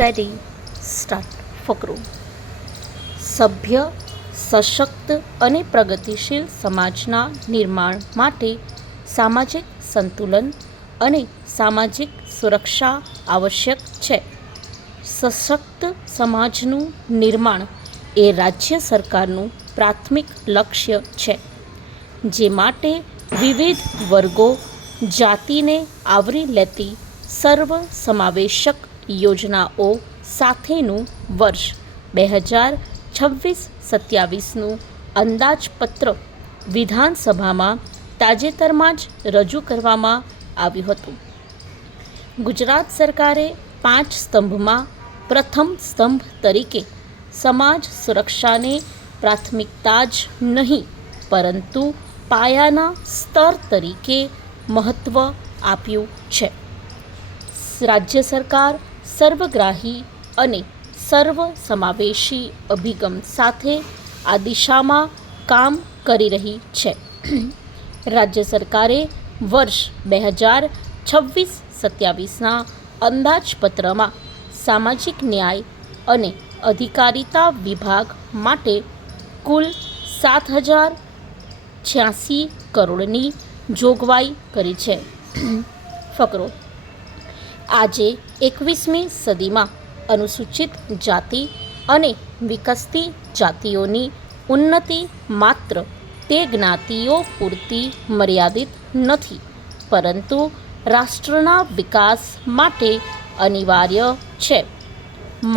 Ready start. ફકરો. સભ્ય, સશક્ત અને પ્રગતિશીલ સમાજના નિર્માણ માટે સામાજિક સંતુલન અને સામાજિક સુરક્ષા આવશ્યક છે. સશક્ત સમાજનું નિર્માણ એ રાજ્ય સરકારનું પ્રાથમિક લક્ષ્ય છે, જે માટે વિવિધ વર્ગો, જાતિને આવરી લેતી સર્વસમાવેશક યોજનાઓ સાથેનું વર્ષ 2026-27નું અંદાજપત્ર વિધાનસભામાં તાજેતરમાં જ રજૂ કરવામાં આવ્યું હતું. ગુજરાત સરકારે 5 સ્તંભમાં પ્રથમ સ્તંભ તરીકે સમાજ સુરક્ષાને પ્રાથમિકતા જ નહીં, પરંતુ પાયાના સ્તર તરીકે મહત્ત્વ આપ્યું છે. રાજ્ય સરકાર સર્વગ્રાહી અને સર્વસમાવેશી અભિગમ સાથે આ દિશામાં કામ કરી રહી છે. રાજ્ય સરકારે વર્ષ 2026-27ના અંદાજપત્રમાં સામાજિક ન્યાય અને અધિકારિતા વિભાગ માટે કુલ 7,086 કરોડની જોગવાઈ કરી છે. ફકરો. આજે 21મી સદીમાં અનુસૂચિત જાતિ અને વિકસતી જાતિઓની ઉન્નતિ માત્ર તે જ્ઞાતિઓ પૂરતી મર્યાદિત નથી, પરંતુ રાષ્ટ્રના વિકાસ માટે અનિવાર્ય છે.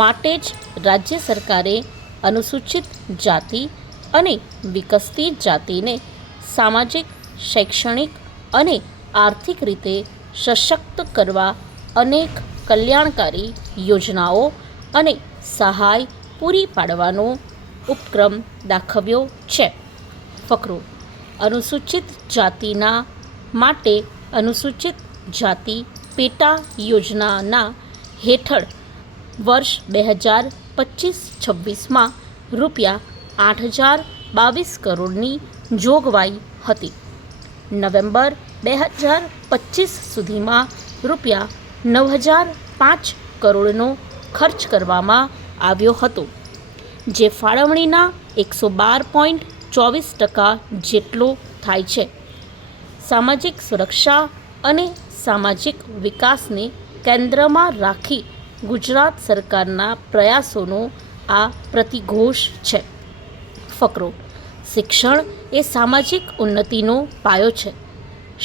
માટે જ રાજ્ય સરકારે અનુસૂચિત જાતિ અને વિકસતી જાતિને સામાજિક, શૈક્ષણિક અને આર્થિક રીતે સશક્ત કરવા અનેક કલ્યાણકારી યોજનાઓ અને સહાય પૂરી પાડવાનો ઉપક્રમ દાખવ્યો છે. ફકરો. અનુસૂચિત જાતિના માટે અનુસૂચિત જાતિ પેટા યોજનાના હેઠળ વર્ષ 2025-26માં ₹8,022 કરોડની જોગવાઈ હતી. નવેમ્બર 2025 સુધીમાં ₹9,005 કરોડનો ખર્ચ કરવામાં આવ્યો હતો, જે ફાળવણીના 112.24% જેટલો થાય છે. સામાજિક સુરક્ષા અને સામાજિક વિકાસને કેન્દ્રમાં રાખી ગુજરાત સરકારના પ્રયાસોનો આ પ્રતિઘોષ છે. ફકરો. શિક્ષણ એ સામાજિક ઉન્નતિનો પાયો છે.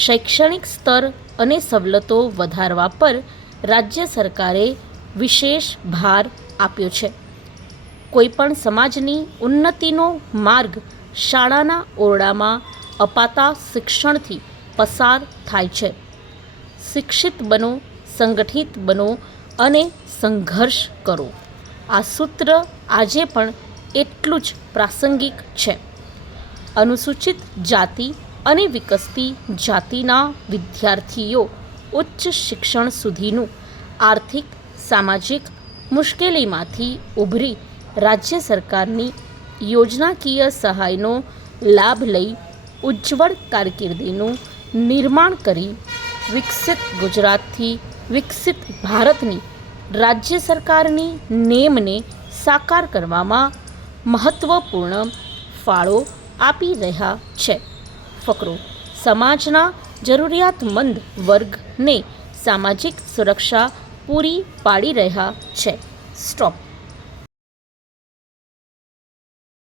શૈક્ષણિક સ્તર અને સવલતો વધારવા પર રાજ્ય સરકારે વિશેષ ભાર આપ્યો છે. કોઈપણ સમાજની ઉન્નતિનો માર્ગ શાળાના ઓરડામાં અપાતા શિક્ષણથી પસાર થાય છે. શિક્ષિત બનો, સંગઠિત બનો અને સંઘર્ષ કરો. આ સૂત્ર આજે પણ એટલું જ પ્રાસંગિક છે. અનુસૂચિત જાતિ અને વિકસતી જાતિના વિદ્યાર્થીઓ ઉચ્ચ શિક્ષણ સુધીનું આર્થિક, સામાજિક મુશ્કેલીમાંથી ઉભરી રાજ્ય સરકારની યોજનાકીય સહાયનો લાભ લઈ ઉજ્જવળ કારકિર્દીનું નિર્માણ કરી વિકસિત ગુજરાતથી વિકસિત ભારતની રાજ્ય સરકારની નેમને સાકાર કરવામાં મહત્ત્વપૂર્ણ ફાળો આપી રહ્યા છે. ફકરો. સમાજના જરૂરિયાતમંદ વર્ગને સામાજિક સુરક્ષા પૂરી પાડી રહ્યા છે. સ્ટોપ.